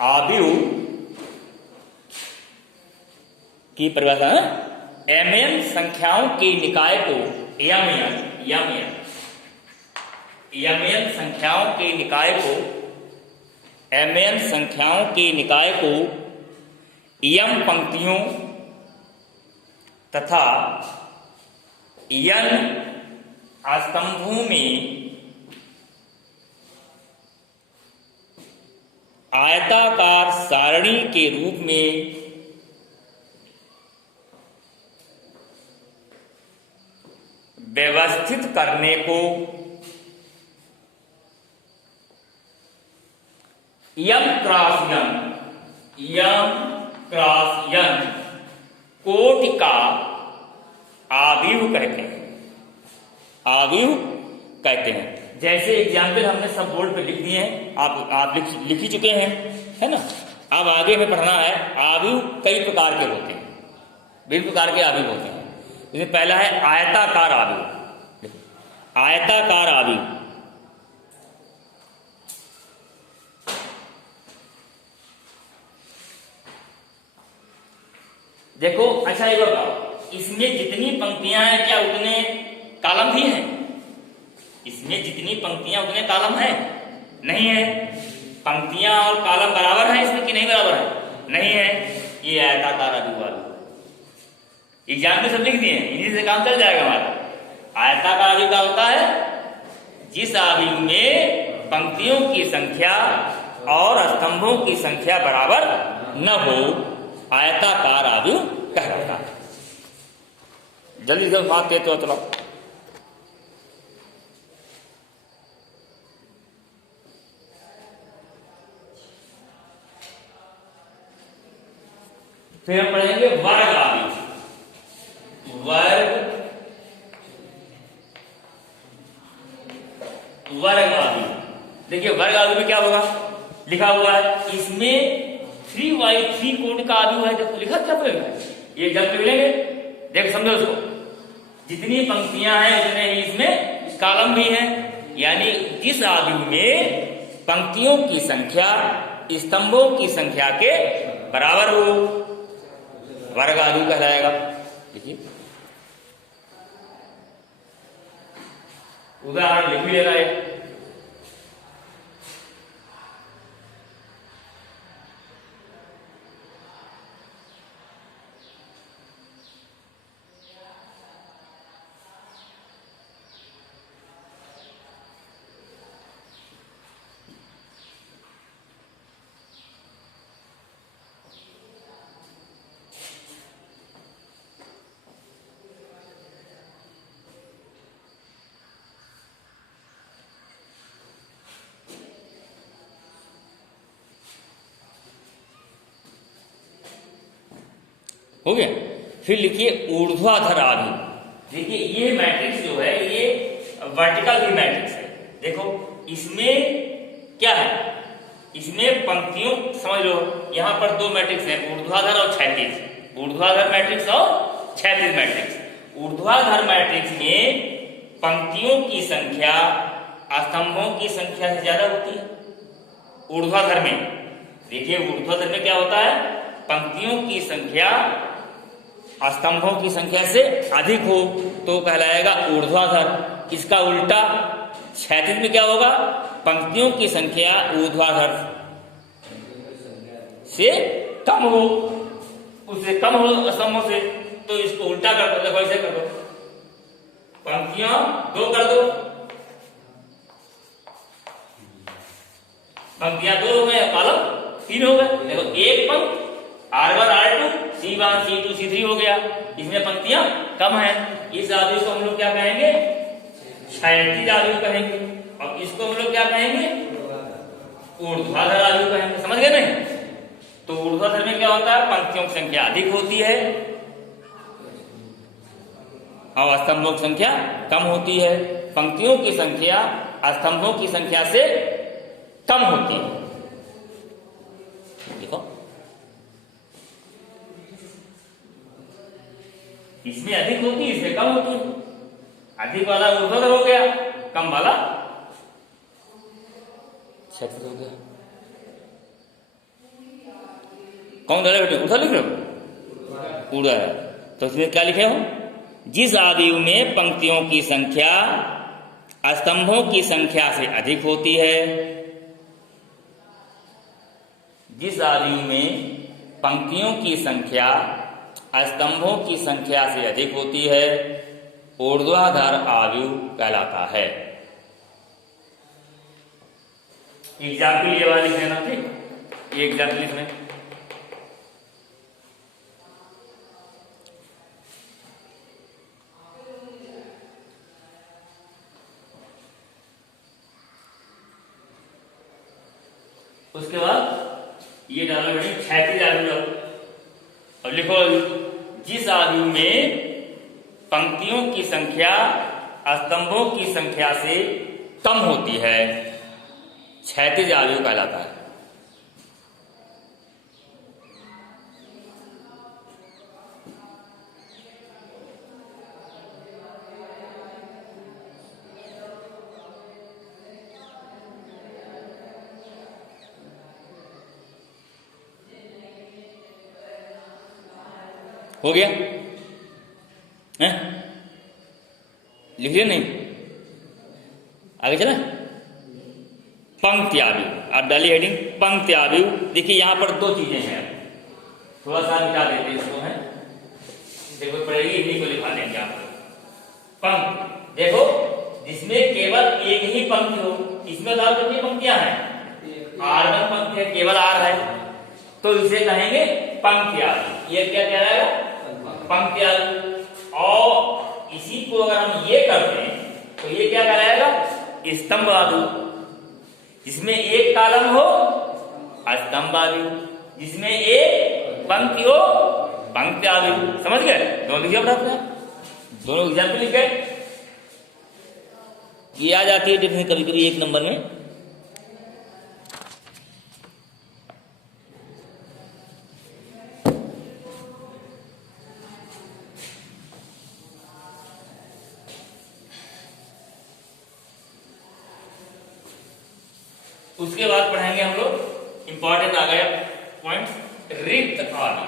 आव्यूह की परिभाषा है mn संख्याओं के निकाय को mn संख्याओं के निकाय को mn संख्याओं के निकाय को m पंक्तियों तथा n स्तंभों में आयताकार सारणी के रूप में व्यवस्थित करने को m क्रॉस n कोटि का आव्यूह कहते हैं। आव्यूह कहते हैं। जैसे एग्जाम्पल हमने सब बोर्ड पे लिख दिए हैं, आप लिख ही चुके हैं, है ना। अब आगे हमें पढ़ना है आव्यूह कई प्रकार के होते हैं, विभिन्न प्रकार के आव्यूह होते हैं। जैसे पहला है आयताकार आव्यूह। आयताकार आव्यूह देखो, अच्छा ये बताओ, इसमें जितनी पंक्तियां हैं क्या उतने कॉलम भी हैं? इसमें जितनी पंक्तियां उतने कॉलम हैं? नहीं है। पंक्तियां और कॉलम बराबर हैं इसमें कि नहीं बराबर है? नहीं है। ये आयताकार आव्यूह वाला एग्जाम में सब लिख दिए, इन्हीं से काम चल जाएगा हमारा। आयताकार आव्यूह क्या होता है? जिस आव्यूह में पंक्तियों की संख्या और स्तंभों की संख्या बराबर न हो, आयताकार आव्यूह कहलाता है। जल्दी जल्दी बात कहते हो, चलो। फिर हम पढ़ेंगे वर्ग आव्यूह। वर्ग आव्यूह देखिए, वर्ग आव्यूह में क्या होगा? लिखा हुआ है इसमें 3x3 कोटि का आव्यूह है। जब लिखा क्या पड़ेगा? ये जब लिखेंगे, देख समझो उसको, जितनी पंक्तियां हैं उतने ही इसमें कॉलम भी हैं। यानी जिस आव्यूह में पंक्तियों की संख्या स्तंभों की संख्या के बराबर हो, वर्ग आव्यूह कहलाएगा। देखिए उदाहरण लिख लेना है। हो गया। फिर लिखिए ऊर्ध्वाधर आव्यूह। देखिए ये मैट्रिक्स जो है ये वर्टिकल भी मैट्रिक्स है। देखो इसमें क्या है? इसमें पंक्तियों, समझ लो यहां पर दो मैट्रिक्स हैं, ऊर्ध्वाधर और क्षैतिज। ऊर्ध्वाधर मैट्रिक्स और क्षैतिज मैट्रिक्स। ऊर्ध्वाधर मैट्रिक्स में पंक्तियों की संख्या स्तंभों की संख्या से ज्यादा होती है। ऊर्ध्वाधर में देखिए, ऊर्ध्वाधर में क्या होता है? पंक्तियों की संख्या स्तंभों की संख्या से अधिक हो तो कहलाएगा ऊर्ध्वाधर। इसका उल्टा क्षैतिज में क्या होगा? पंक्तियों की संख्या ऊर्ध्वाधर से कम हो, उससे कम हो स्तंभों से, तो इसको उल्टा कर दो। देखो ऐसे कर दो, पंक्तियां 2 कर दो, पंक्तियां 2 हो गए, कॉलम 3 हो गए। देखो एक पंक्ति R1 R2 C1 C2 C3 हो गया। इसमें पंक्तियां कम है। इस आव्यूह को हम लोग क्या कहेंगे? क्षैतिज आव्यूह कहेंगे। और इसको हम लोग क्या कहेंगे? ऊर्ध्वाधर आव्यूह कहेंगे। समझ गए नहीं? तो ऊर्ध्वाधर में क्या होता है? पंक्तियों की संख्या अधिक होती है और स्तंभों की संख्या कम होती है। पंक्तियों की संख्या स्तंभों की संख्या से कम होती है। देखो इसमें अधिक होती है, इसमें कम होती है। अधिक वाला ऊर्ध्वाधर हो गया, कम वाला क्षैतिज हो गया। कौन सा बेटे ऊर्ध्वा लिख रहे हो? ऊर्ध्वा है। तो इसमें क्या लिखे हो? जिस आव्यूह में पंक्तियों की संख्या स्तंभों की संख्या से अधिक होती है, जिस आव्यूह में पंक्तियों की संख्या स्तंभों की संख्या से अधिक होती है, ऊर्ध्वाधर आव्यूह कहलाता है। एग्जाम्पल ये वाला लिख लेना, ठीक? ये एग्जाम्पल इसमें उसके बाद ये डालो बेटे क्षैतिज आव्यूह। अब लिखो जिस आव्यूह में पंक्तियों की संख्या स्तंभों की संख्या से कम होती है, क्षैतिज आव्यूह कहलाता है। हो गया है? लिख लिया नहीं? आगे चला। पंक्ति आव्यूह, आप डालिए हेडिंग पंक्ति आव्यूह। देखिए यहां पर दो चीजें हैं, थोड़ा सा मिटा देते हैं इसको, है देखो पड़ेगी, इन्हीं को लिखा देंगे आप। पंक्ति देखो जिसमें केवल एक ही पंक्ति हो, इसमें तो कितनी पंक्तियां हैं? R1 पंक्ति है, केवल R है, तो इसे कहेंगे पंक्ति आव्यूह। ये क्या कह रहा है? पंक्ति आव्यूह। और इसी को अगर हम ये करते हैं तो ये क्या कहलाएगा? स्तंभ आव्यूह। जिसमें एक कॉलम हो स्तंभ आव्यूह, जिसमें एक पंक्ति हो पंक्ति आव्यूह। समझ गए? दोनों लिखिए दोनों एग्जाम्पल लिख गए। ये आ जाती है डेफिनेशन कभी कभी 1 नंबर में। उसके बाद पढ़ेंगे हम लोग, इंपॉर्टेंट आ गया पॉइंट, रिक्त आव्यूह,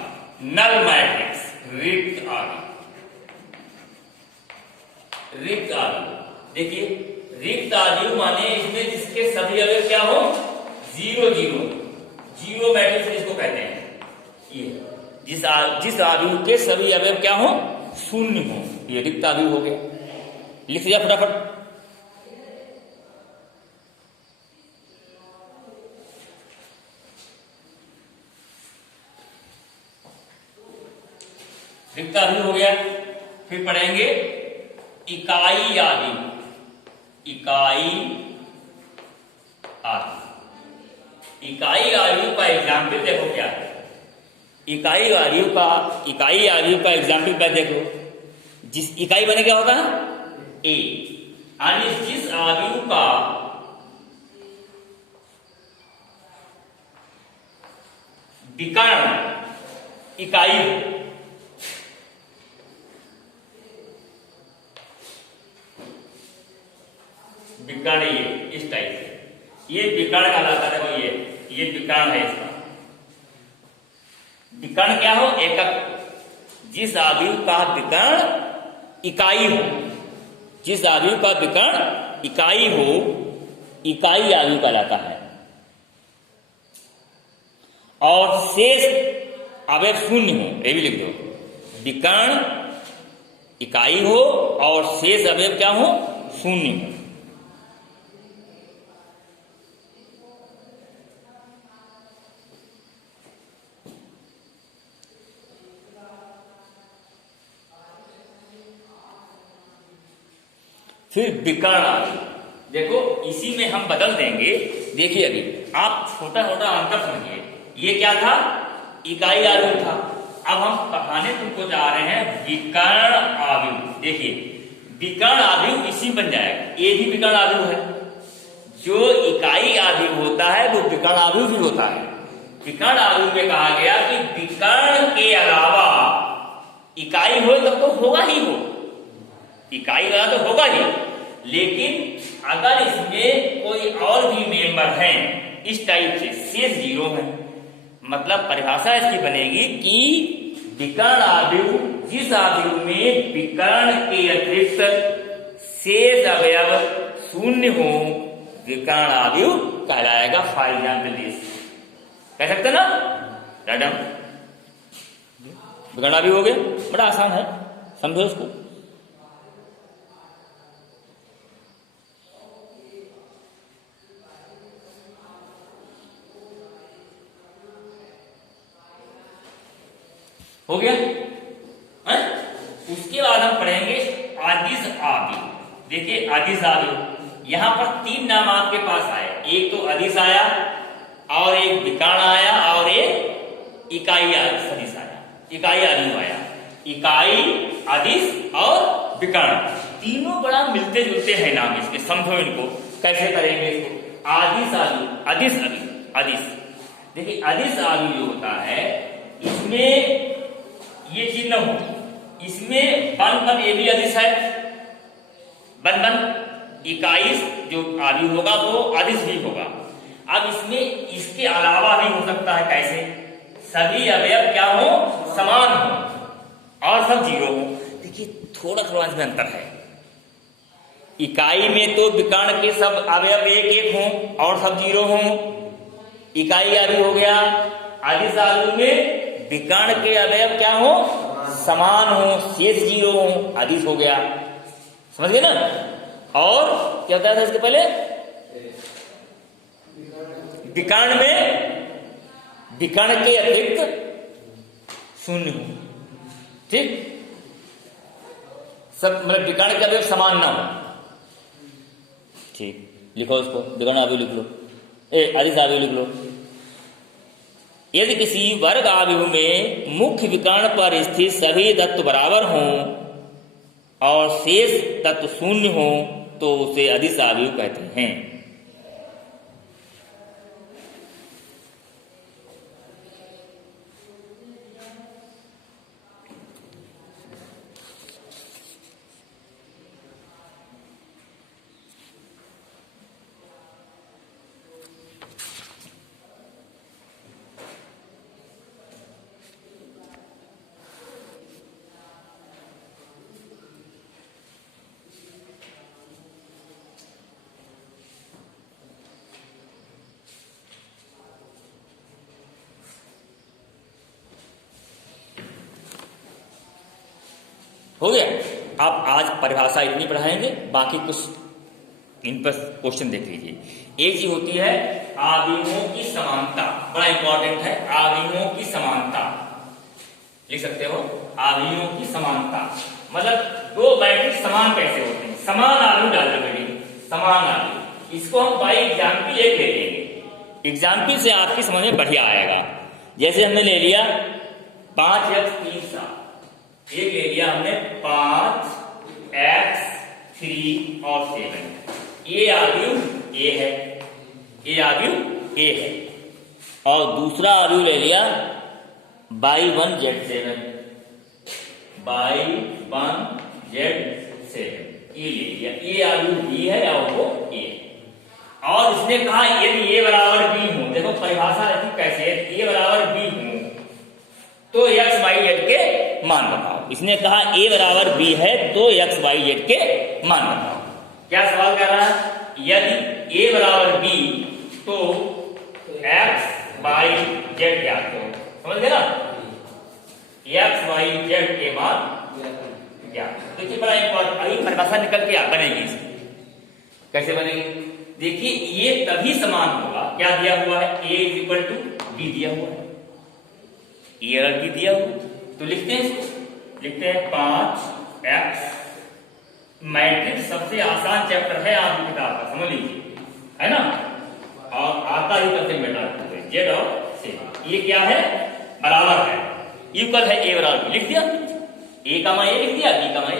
नल मैट्रिक्स। रिक्त आव्यूह, रिक्त आव्यूह देखिए, रिक्त आव्यूह माने इसमें जिसके सभी अवयव क्या हो? 0 0, जीरो मैट्रिक्स इसको कहते हैं। ये जिस आव्यूह के सभी अवयव क्या हो? 0 हो, ये रिक्त आव्यूह हो गया। लिख दिया फटाफट। रिक्त आव्यूह हो गया। फिर पढ़ेंगे इकाई आव्यूह। इकाई आव्यूह, इकाई आव्यूह का एग्जाम्पल देखो क्या है। इकाई आव्यूह का एग्जाम्पल क्या देखो। जिस इकाई बने क्या होता है? ए, यानी जिस आव्यूह का विकर्ण इकाई हो, विकर्ण ये इस टाइप से, ये विकर्ण कहलाता है। ये विकर्ण है। इसका विकर्ण क्या हो? एकक। जिस आव्यूह का विकर्ण इकाई हो, जिस आव्यूह का विकर्ण इकाई हो, इकाई आव्यूह कहलाता है। और शेष अवयव 0 हो, ये भी लिख दो। विकर्ण इकाई हो और शेष अवयव क्या हो? 0 हो। फिर विकर्ण आव्यूह देखो, इसी में हम बदल देंगे। देखिए अभी आप छोटा छोटा अंतर समझिए। ये क्या था? इकाई आव्यूह था। अब हम पढ़ाने तुमको जा रहे हैं विकर्ण आव्यूह। देखिए विकर्ण आव्यूह इसी बन जाएगा। ये भी विकर्ण आव्यूह है। जो इकाई आव्यूह होता है वो विकर्ण आव्यूह भी होता है। विकर्ण आव्यूह में कहा गया कि विकर्ण के अलावा इकाई हो तब तो होगा ही हो, इकाई वाला तो होगा ही, लेकिन अगर इसमें कोई और भी मेंबर हैं इस टाइप से, शेष 0 है। मतलब परिभाषा इसकी बनेगी कि विकर्ण आव्यूह, जिस आव्यूह में विकर्ण के अतिरिक्त शेष अवयव शून्य हो, विकर्ण आव्यूह कहलाएगा। फॉर एग्जाम्पल दिस, कह सकते ना मैडम, विकर्ण आव्यूह हो गया, बड़ा आसान है, समझो इसको। हो गया है? उसके बाद हम पढ़ेंगे अदिश आव्यूह। देखिए अदिश आव्यूह, यहां पर तीन नाम आपके पास आए, एक तो अदिश आया और एक विकर्ण आया और एक इकाई अदिश आया, इकाई आव्यूह आया। इकाई, अदिश और विकर्ण, तीनों बड़ा मिलते जुलते हैं नाम इसके, समझो इनको कैसे करेंगे इसको। अदिश आव्यूह, अदिश अदिश, देखिए अदिश आव्यूह जो होता है इसमें ये चीज न हो, इसमें बन बन ये भी अदिश है, बन बन इकाई जो आव्यूह होगा वो अदिश भी होगा। अब इसमें इसके अलावा भी हो सकता है, कैसे? सभी अवयव क्या हो? समान हो और सब जीरो हो। देखिए थोड़ा थोड़ा इसमें अंतर है। इकाई में तो विकर्ण के सब अवयव एक एक हों और सब जीरो हों, इकाई आव्यूह हो गया। अदिश आव्यूह में विकर्ण के अवयव क्या हो? समान हो, शेष जीरो हो, अदिश हो गया। समझ गए ना? और क्या होता था इसके पहले? विकर्ण में विकर्ण के अतिरिक्त शून्य हो, ठीक, सब मतलब विकर्ण के अवयव समान ना हो, ठीक। लिखो उसको, विकर्ण आव्यूह लिख लो, अदिश आव्यूह लिख लो। यदि किसी वर्ग आव्यूह में मुख्य विकर्ण पर स्थित सभी तत्व बराबर हों और शेष तत्व शून्य हो तो उसे अदिश आव्यूह कहते हैं। हो गया। आप आज परिभाषा इतनी पढ़ाएंगे, बाकी कुछ इन पर क्वेश्चन देख लीजिए। एक चीज होती है आव्यूहों की समानता, बड़ा इंपॉर्टेंट है। आव्यूहों की समानता लिख सकते हो, आव्यूहों की समानता मतलब दो मैट्रिक्स समान कैसे होते हैं? समान आव्यूह डाल दो बेटी, समान आव्यूह। इसको हम बाई एग्जाम्पल एक ले लेंगे, एग्जाम्पल से आपकी समझ में बढ़िया आएगा। जैसे हमने ले लिया 5x 3 7, एक ले लिया हमने 5x 3 और 7, ये आव्यूह ए है, ये आव्यूह ए है। और दूसरा आव्यूह ले लिया y1 z7, y1 z7, ये ले लिया, ये आव्यूह बी है और वो ए। और इसने कहा यदि ए बराबर बी हो, देखो परिभाषा रहती कैसे, ए बराबर बी हो तो x y z के मान बताओ। इसने कहा a बराबर b है तो x y z के मान बताओ। क्या सवाल कर रहा है? यदि a बराबर b तो x y z ज्ञात करो। समझ गए ना? x y z के मान ज्ञात। देखिए बड़ा इंपॉर्टेंट, अभी परिभाषा निकल के बनेगी इसकी। कैसे बनेगी? देखिए ये तभी समान होगा, क्या दिया हुआ है? a इक्वल टू b दिया हुआ है, ये अगर भी दिया हो तो लिखते हैं इसको, लिखते हैं 5x, मैट्रिक्स सबसे आसान चैप्टर है आपकी किताब का, समझ लीजिए, है ना? और आता ही सबसे बेटा जेड और से, ये क्या है? बराबर है, इक्वल है ए बराबर, लिख दिया, ए का मान ए लिख दिया, बी का मान ए।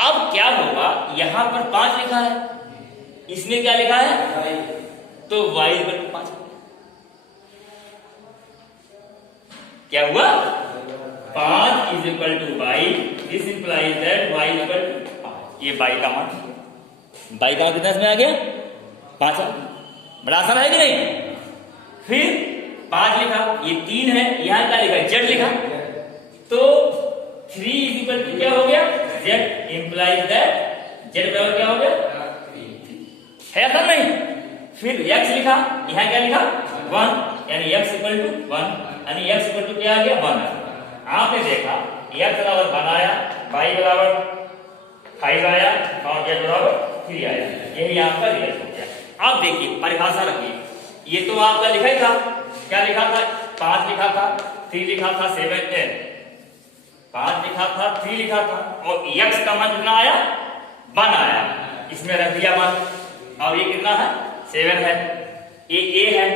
अब क्या होगा? यहां पर 5 लिखा है, इसमें क्या लिखा है? तो y इक्वल टू 5। क्या हुआ? 5 is equal to y, this implies that y equal to 5। ये y का मान, y का मान कितना इसमें आ गया? 5। बड़ा आसान है कि नहीं? फिर 5 लिखा, ये 3 है, यहाँ क्या लिखा z लिखा, तो 3 इज इक्वल टू क्या हो गया z, इंप्लाइज दैट z बराबर क्या हो गया है या नहीं। फिर x लिखा, यहाँ क्या लिखा 1, यानी x इक्वल टू 1, यानी x इक्वल टू क्या आ गया 1। आपने देखा x बराबर 1 आया, y बराबर 5 आया और z बराबर 3 आया, यही आपका रिजल्ट हो गया। अब देखिए परिभाषा रखिए, ये तो आपका लिखा ही था, क्या लिखा था 5 लिखा था, 3 लिखा था, 5 लिखा था, 3 लिखा था, और x का मान कितना आया 1 आया, इसमें रख दिया 1। और ये कितना है 7 है, ये a है,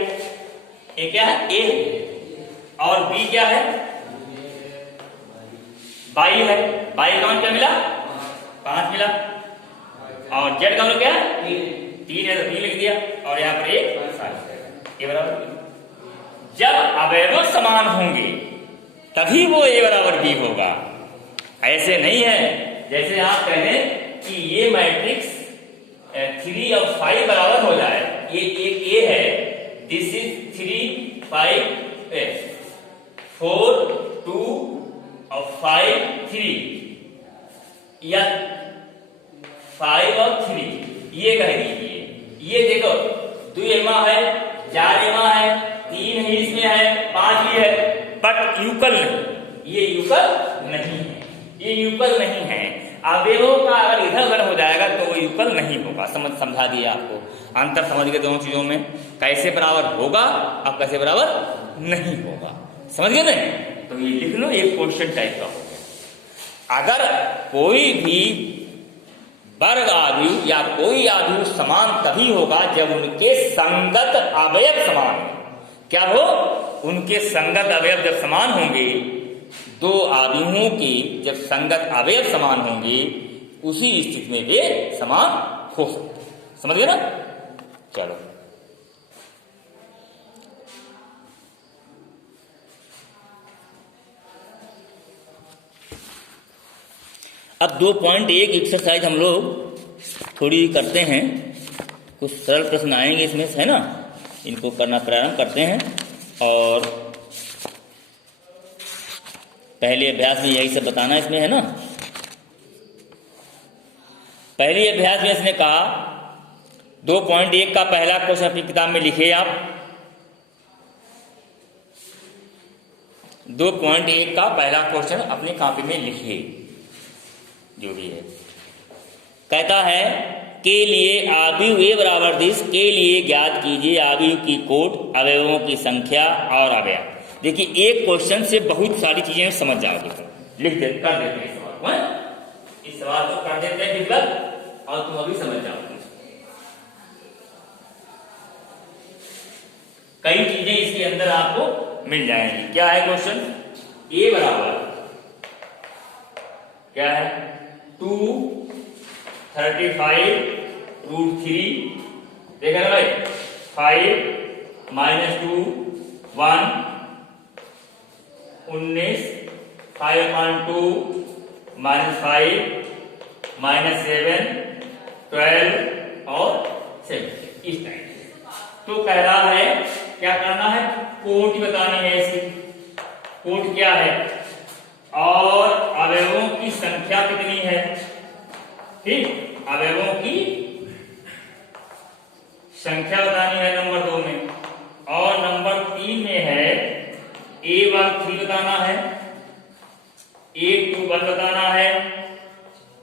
ये क्या है a है, और b क्या है y है, y का मान क्या मिला 5 मिला, और z का मान क्या है 3 है, तो 3 लिख दिया, और यहाँ पर a बराबर। जब अवयव समान होंगे तभी वो a बराबर b होगा, ऐसे नहीं है जैसे आप कहें कि ये मैट्रिक्स 3 और 5 बराबर हो जाए, ये एक a है, दिस इज 3 5 4 2 और 5 3, या 5 और 3 ये कह दीजिए। ये देखो 2 एमा है, 4 एमा है, 3 है, इसमें है, 5 ही है, बट युगल नहीं, ये युगल नहीं है, ये युगल नहीं है। अवयवों का अगर इधर उधर हो जाएगा तो वो युगल नहीं होगा। समझा दिया आपको, अंतर समझ गए दोनों चीजों में, कैसे बराबर होगा अब कैसे बराबर नहीं होगा, समझ गए नहीं। तो ये लिख लो, एक क्वेश्चन टाइप का हो गया। अगर कोई भी वर्ग आव्यूह या कोई आव्यूह समान तभी होगा जब उनके संगत अवयव समान हो। क्या हो, उनके संगत अवयव जब समान होंगे, दो आव्यूहों की जब संगत अवयव समान होंगे, उसी स्थिति में वे समान हो सकते। समझ गए ना। चलो अब 2.1 एक्सरसाइज हम लोग थोड़ी करते हैं, कुछ सरल प्रश्न आएंगे इसमें से, है ना, इनको करना प्रारंभ करते हैं। और पहले अभ्यास में यही सब बताना इसमें, है ना। पहले अभ्यास में इसने कहा 2.1 का पहला क्वेश्चन अपनी किताब में लिखिए आप। 2.1 का पहला क्वेश्चन अपनी कॉपी में लिखिए, जो भी है। कहता है के लिए आव्यूह ए बराबर दिस के लिए ज्ञात कीजिए आव्यूह की कोट, अवयवों की संख्या और अवयव। देखिए एक क्वेश्चन से बहुत सारी चीजें समझ जाओगे, लिख दे कर देते हैं सवाल, इस सवाल को कर देते हैं डिवेलप और तुम अभी समझ जाओगे। कई चीजें इसके अंदर आपको मिल जाएंगी। क्या है क्वेश्चन, ए बराबर क्या है 235√3, देखा ना भाई, 5 - 2 1 19, 5/2 -5 -7 12 और 7, इस टाइप से। तो कह रहा है क्या करना है, कोट बतानी है इसकी, कोट क्या है और अवयवों की संख्या कितनी है। ठीक, अवयवों की संख्या बतानी है नंबर 2 में, और नंबर 3 में है A1 3 बताना है, A2 1 बताना है,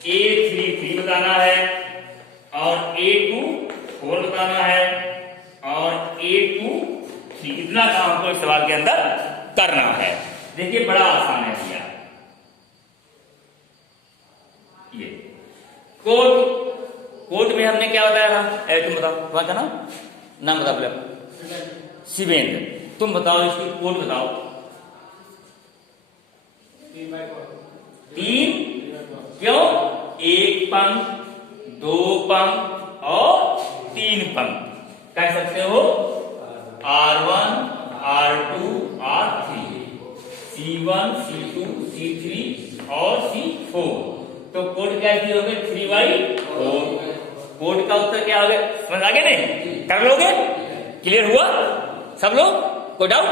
A3 3 बताना है, और A2 4 बताना है, और A2 3। इतना काम हमको इस सवाल के अंदर करना है। देखिए बड़ा आसान है भैया। ये कोट में हमने क्या बताया था, तुम बताओ, तुम्हारा नाम बताओ पहले। शिवेंद्र, तुम बताओ इसकी कोट बताओ। 3 क्यों, 1 पंक्ति 2 पंक्ति और 3 पंक्ति कह सकते हो, R1 R2 R3, C1 C2 C3 और C4। तो कोड क्या हो गए 3/4। कोड का उत्तर क्या हो गया, समझ आ गया नहीं, कर लोगे, क्लियर हुआ सब लोग। कोई डाउट?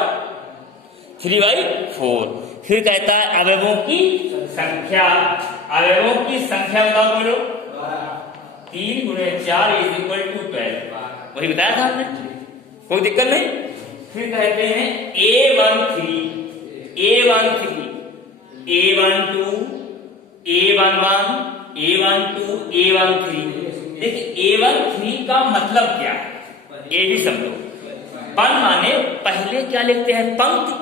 3/4। फिर कहता है अवयवों की संख्या। अवयवों की संख्या बताओ बोलो। 3 × 4 = 12। वही बताया था हमने, कोई दिक्कत नहीं। फिर कहते हैं A13, A13, A12, A11, A12, A13। देखिए A13 का मतलब क्या है ये भी समझो। 1 माने पहले क्या लिखते हैं? पंक्ति,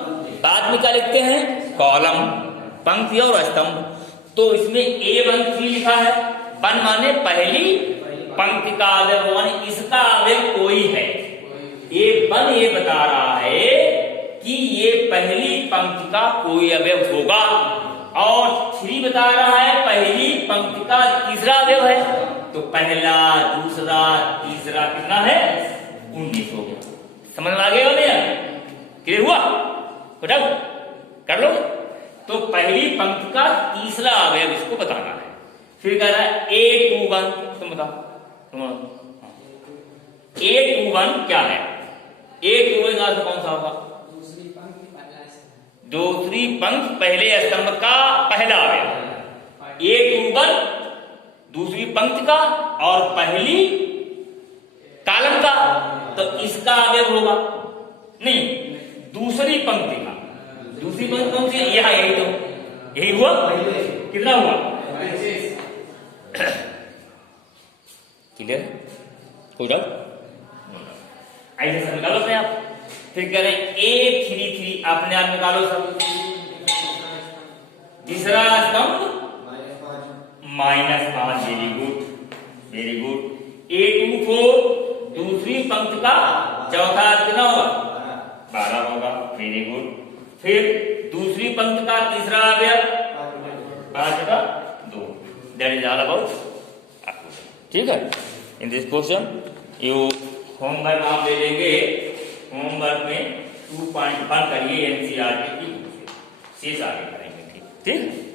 बाद में क्या लिखते हैं? कॉलम। पंक्ति और स्तंभ। तो इसमें A13 लिखा है। 1 माने पहली पंक्ति का अवयव, माने इसका अवयव कोई है। A1 ये बता रहा है कि ये पहली पंक्ति का कोई अवयव होगा, और 3 बता रहा है पहली पंक्ति का तीसरा अवयव है। तो पहला, दूसरा, तीसरा कितना है? 19 हो गया। समझ में आ गया नहीं? क्लियर हुआ? बताओ, कर लो। तो पहली पंक्ति का तीसरा अवयव इसको बताना है। फिर कह रहा है A21, तुम बताओ। A21 क्या है? A21 का अर्थ कौन सा होगा? दूसरी पंक्ति पहले स्तंभ का पहला अवयव। A21 दूसरी पंक्ति का और पहली कॉलम का, तो इसका अवयव होगा नहीं, दूसरी पंक्ति का। दूसरी पंक्ति कौन सी? यहां, यही तो, यही हुआ। कितना हुआ? क्लियर? कोई डाउट? ऐसे सब निकालो अपने आप। फिर कह रहे हैं A33 अपने आप निकालो सब। तीसरा स्तंभ -5। Very good, very good. A24 दूसरी पंक्ति का चौथा कितना होगा? 12 होगा। Very good. फिर दूसरी पंक्ति का तीसरा अवयव 5 का 2। That is all about. ठीक है, in this question you homework आप ले लेंगे। होमवर्क में 2.1 करिए NCERT की, शेष आगे करेंगे। ठीक।